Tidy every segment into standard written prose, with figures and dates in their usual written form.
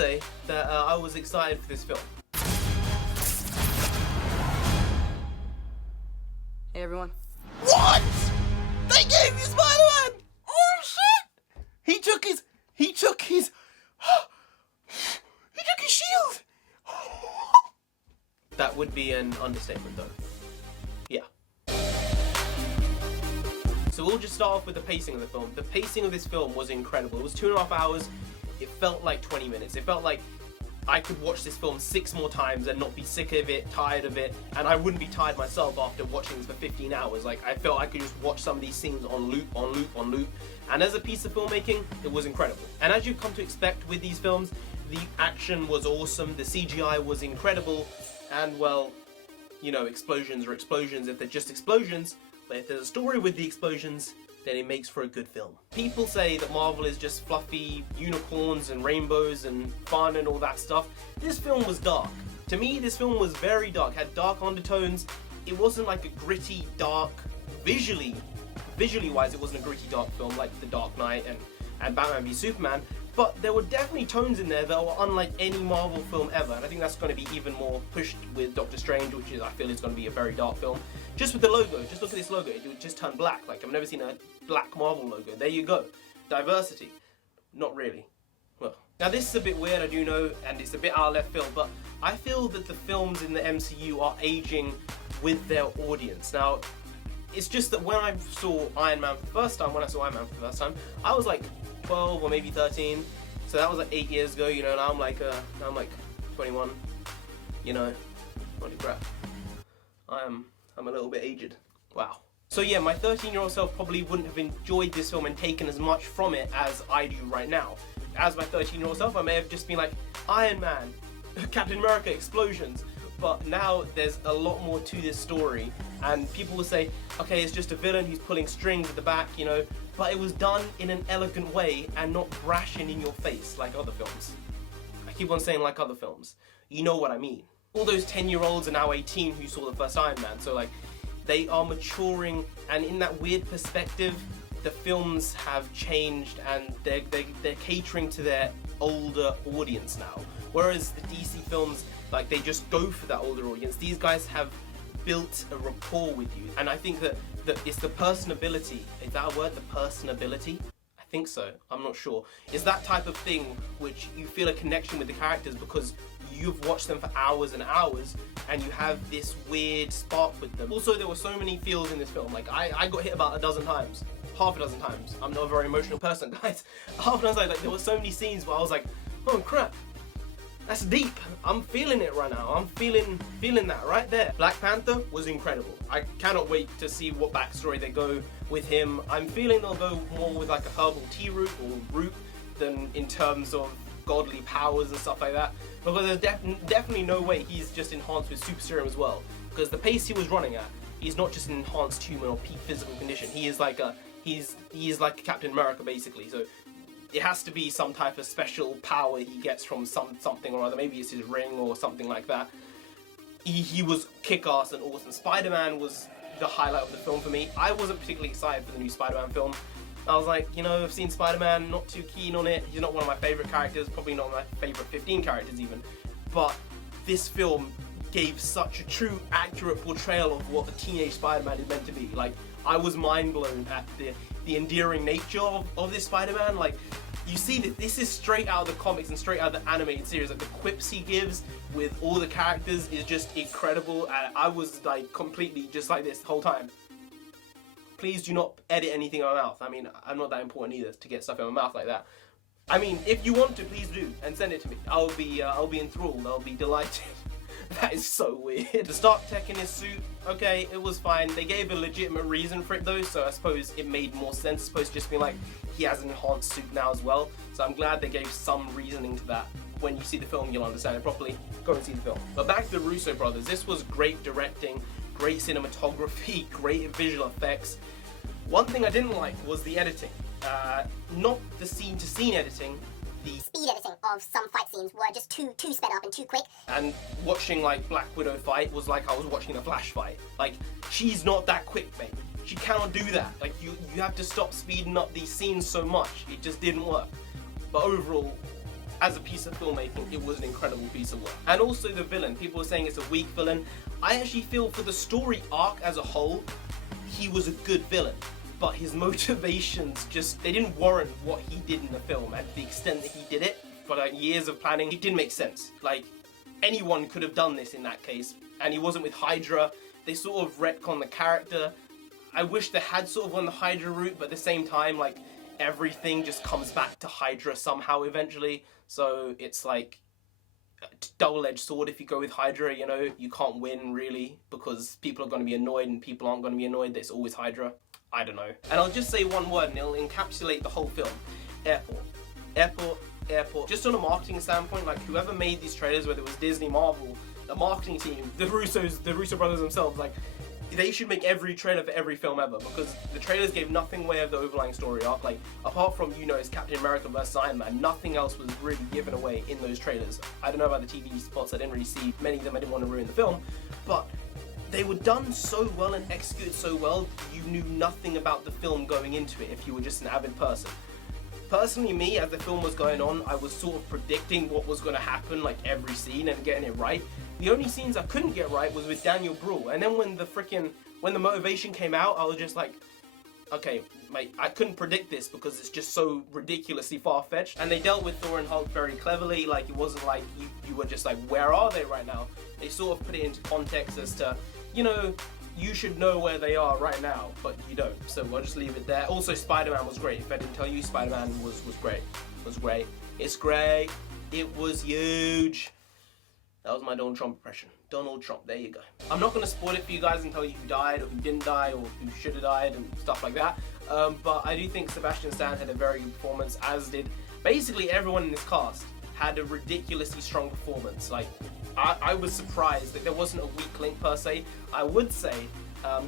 say that I was excited for this film. Hey everyone. What? They gave you Spider-Man! Oh shit! He took his shield! That would be an understatement though. Yeah. So we'll just start off with the pacing of the film. The pacing of this film was incredible. It was 2.5 hours. It felt like 20 minutes. It felt like I could watch this film 6 more times and not be sick of it, tired of it, and I wouldn't be tired myself after watching this for 15 hours. Like, I felt I could just watch some of these scenes on loop, on loop, on loop. And as a piece of filmmaking, it was incredible. And as you've come to expect with these films, the action was awesome, the CGI was incredible, and well, you know, explosions are explosions if they're just explosions, but if there's a story with the explosions, then it makes for a good film. People say that Marvel is just fluffy unicorns and rainbows and fun and all that stuff. This film was dark. To me, this film was very dark, had dark undertones. It wasn't like a gritty, dark, visually wise, it wasn't a gritty, dark film like The Dark Knight and Batman v Superman, but there were definitely tones in there that were unlike any Marvel film ever, and I think that's going to be even more pushed with Doctor Strange, which is, I feel, is going to be a very dark film. Just with the logo, just look at this logo, it would just turn black. Like, I've never seen a black Marvel logo. There you go. Diversity. Not really. Well, now this is a bit weird, I do know, and it's a bit out of left field, but I feel that the films in the MCU are aging with their audience. Now, it's just that when I saw Iron Man for the first time, I was like 12 or maybe 13, so that was like 8 years ago, you know. Now I'm like 21, you know. Holy crap, I'm a little bit aged. Wow. So yeah, my 13-year-old self probably wouldn't have enjoyed this film and taken as much from it as I do right now. As my 13-year-old self, I may have just been like, Iron Man, Captain America, explosions. But now there's a lot more to this story, and people will say, okay, it's just a villain who's pulling strings at the back, you know, but it was done in an elegant way and not brash and in your face like other films. I keep on saying like other films. You know what I mean. All those 10-year-olds are now 18 who saw the first Iron Man, so like, they are maturing, and in that weird perspective, the films have changed and they're catering to their older audience now. Whereas the DC films, like, they just go for that older audience. These guys have built a rapport with you, and I think that it's the personability. Is that a word? The personability? I think so. I'm not sure. It's that type of thing which you feel a connection with the characters because you've watched them for hours and hours, and you have this weird spark with them. Also, there were so many feels in this film. Like, I got hit about 12 times. Half a dozen times. I'm not a very emotional person, guys. Half a dozen times, like, there were so many scenes where I was like, oh crap, that's deep. I'm feeling it right now. I'm feeling that right there. Black Panther was incredible. I cannot wait to see what backstory they go with him. I'm feeling they'll go more with like a herbal tea route or route than in terms of godly powers and stuff like that. Because there's definitely no way he's just enhanced with super serum as well. Because the pace he was running at, he's not just an enhanced human or peak physical condition. He is like like Captain America basically. So it has to be some type of special power he gets from something or other. Maybe it's his ring or something like that. He was kick-ass and awesome. Spider-Man was the highlight of the film for me. I wasn't particularly excited for the new Spider-Man film. I was like, you know, I've seen Spider-Man, not too keen on it. He's not one of my favourite characters, probably not my favourite 15 characters even. But this film gave such a true, accurate portrayal of what a teenage Spider-Man is meant to be. Like, I was mind-blown at the endearing nature of this Spider-Man. Like, you see that this is straight out of the comics and straight out of the animated series. Like, the quips he gives with all the characters is just incredible. And I was like completely just like this the whole time. Please do not edit anything in my mouth. I mean, I'm not that important either to get stuff in my mouth like that. I mean, if you want to, please do and send it to me. I'll be enthralled. I'll be delighted. That is so weird. The Stark tech in his suit, okay, it was fine. They gave a legitimate reason for it though, so I suppose it made more sense. It's supposed to just be like, he has an enhanced suit now as well. So I'm glad they gave some reasoning to that. When you see the film, you'll understand it properly. Go and see the film. But back to the Russo brothers. This was great directing, great cinematography, great visual effects. One thing I didn't like was the editing. Not the scene-to-scene editing. The speed editing of some fight scenes were just too sped up and too quick. And watching like Black Widow fight was like I was watching a Flash fight. Like, she's not that quick, mate. She cannot do that. Like, you have to stop speeding up these scenes so much. It just didn't work. But overall, as a piece of filmmaking, it was an incredible piece of work. And also the villain, people were saying it's a weak villain. I actually feel for the story arc as a whole, he was a good villain. But his motivations just, they didn't warrant what he did in the film at the extent that he did it. For like years of planning, it didn't make sense. Like, anyone could have done this in that case. And he wasn't with Hydra. They sort of retconned the character. I wish they had sort of gone the Hydra route, but at the same time, like, everything just comes back to Hydra somehow eventually. So it's like a double-edged sword if you go with Hydra, you know. You can't win really because people are going to be annoyed and people aren't going to be annoyed that it's always Hydra. I don't know. And I'll just say one word and it'll encapsulate the whole film. Airport. Airport. Airport. Just on a marketing standpoint, like whoever made these trailers, whether it was Disney, Marvel, the marketing team, the Russo brothers themselves, like, they should make every trailer for every film ever, because the trailers gave nothing away of the overlying story arc. Like, apart from, you know, it's Captain America vs. Iron Man, nothing else was really given away in those trailers. I don't know about the TV spots, I didn't really see many of them, I didn't want to ruin the film, but they were done so well and executed so well, you knew nothing about the film going into it if you were just an avid person. Personally, me, as the film was going on, I was sort of predicting what was going to happen, like every scene, and getting it right. The only scenes I couldn't get right was with Daniel Bruhl, and then when the motivation came out, I was just like, okay, mate, I couldn't predict this because it's just so ridiculously far-fetched. And they dealt with Thor and Hulk very cleverly. Like, it wasn't like you were just like, where are they right now? They sort of put it into context as to, you know, you should know where they are right now, but you don't. So we'll just leave it there. Also, Spiderman was great. If I didn't tell you, Spiderman was great. Was great. It's great. It was huge. That was my Donald Trump impression. Donald Trump, there you go. I'm not going to spoil it for you guys and tell you who died or who didn't die or who should have died and stuff like that. But I do think Sebastian Stan had a very good performance, as did basically everyone in this cast. Had a ridiculously strong performance. Like, I was surprised that there wasn't a weak link per se. I would say,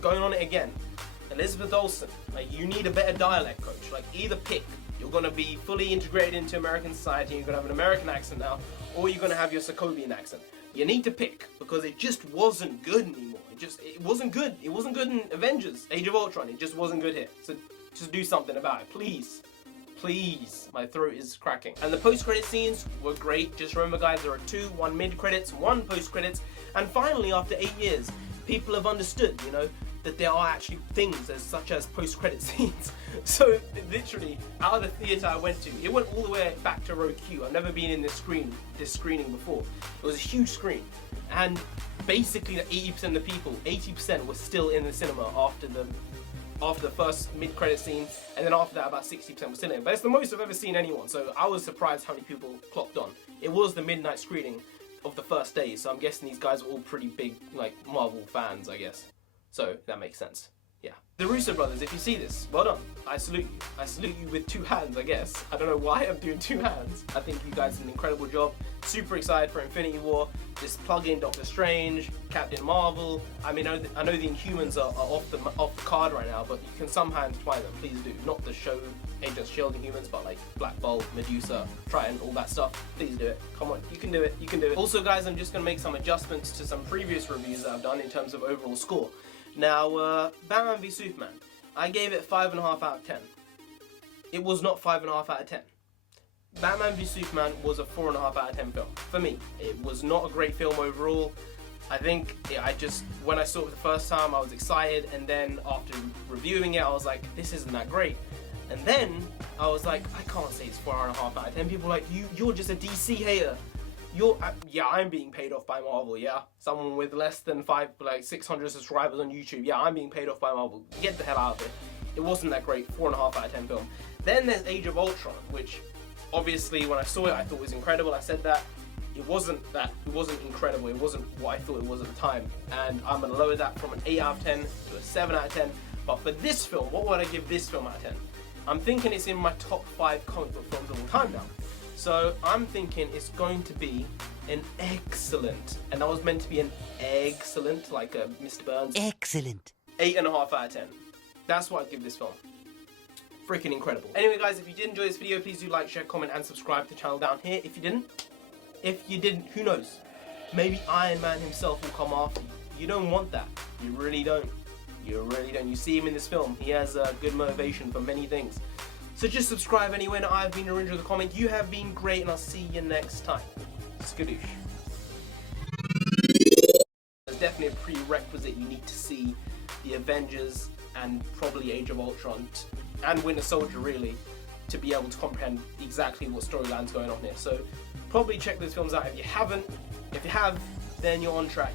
going on it again, Elizabeth Olsen, like, you need a better dialect coach. Like, either pick. You're going to be fully integrated into American society, you're going to have an American accent now, or you're going to have your Sokovian accent. You need to pick, because it just wasn't good anymore. It wasn't good. It wasn't good in Avengers, Age of Ultron. It just wasn't good here. So just do something about it, please. Please. My throat is cracking. And the post-credit scenes were great. Just remember, guys, there are two, one mid-credits, one post-credits, and finally, after 8 years, people have understood, you know, that there are actually things such as post-credit scenes. So literally, out of the theatre I went to, it went all the way back to row Q. I've never been in this screening before. It was a huge screen, and basically 80% of the people, 80% were still in the cinema after the first mid-credit scene, and then after that about 60% were still in. But it's the most I've ever seen anyone, so I was surprised how many people clocked on. It was the midnight screening of the first day, so I'm guessing these guys are all pretty big, like, Marvel fans, I guess. So that makes sense. Yeah. The Russo brothers, if you see this, well done. I salute you. I salute you with two hands, I guess. I don't know why I'm doing two hands. I think you guys did an incredible job. Super excited for Infinity War. Just plug in Doctor Strange, Captain Marvel. I mean, I know the Inhumans are off the card right now, but you can somehow intertwine them. Please do. Not the show Agents of S.H.I.E.L.D. Inhumans, but like Black Bolt, Medusa, Triton, all that stuff. Please do it. Come on, you can do it. You can do it. Also, guys, I'm just going to make some adjustments to some previous reviews that I've done in terms of overall score. Now, Batman v Superman, I gave it 5.5 out of 10. It was not 5.5 out of 10. Batman v Superman was a 4.5 out of 10 film. For me, it was not a great film overall. I think, when I saw it the first time, I was excited, and then after reviewing it, I was like, this isn't that great. And then, I was like, I can't say it's 4.5 out of 10. People were like, you're just a DC hater. Yeah, I'm being paid off by Marvel, yeah. Someone with less than 600 subscribers on YouTube, yeah, I'm being paid off by Marvel. Get the hell out of it. It wasn't that great, 4.5 out of 10 film. Then there's Age of Ultron, which obviously when I saw it, I thought was incredible. I said that. It wasn't incredible. It wasn't what I thought it was at the time. And I'm gonna lower that from an 8 out of 10 to a 7 out of 10. But for this film, what would I give this film out of 10? I'm thinking it's in my top 5 comic book films of all time now. So I'm thinking it's going to be an excellent, and that was meant to be an excellent, like Mr. Burns. Excellent. 8.5 out of 10. That's what I'd give this film. Freaking incredible. Anyway, guys, if you did enjoy this video, please do like, share, comment, and subscribe to the channel down here. If you didn't, who knows? Maybe Iron Man himself will come after you. You don't want that. You really don't. You really don't. You see him in this film. He has good motivation for many things. So just subscribe anyway. And I've been Orange with a Comic. You have been great, and I'll see you next time. Skadoosh. There's definitely a prerequisite. You need to see the Avengers and probably Age of Ultron and Winter Soldier, really, to be able to comprehend exactly what storyline's going on here. So probably check those films out if you haven't. If you have, then you're on track.